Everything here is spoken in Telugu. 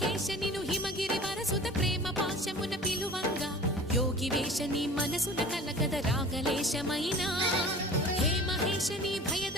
దేవకేశ నిను హిమగిరి వరసుత ప్రేమ పాశమున పిలువంగా యోగి వేష నీ మనసున కలగద రాగలేశమైనా హే మహేశ నీ భయద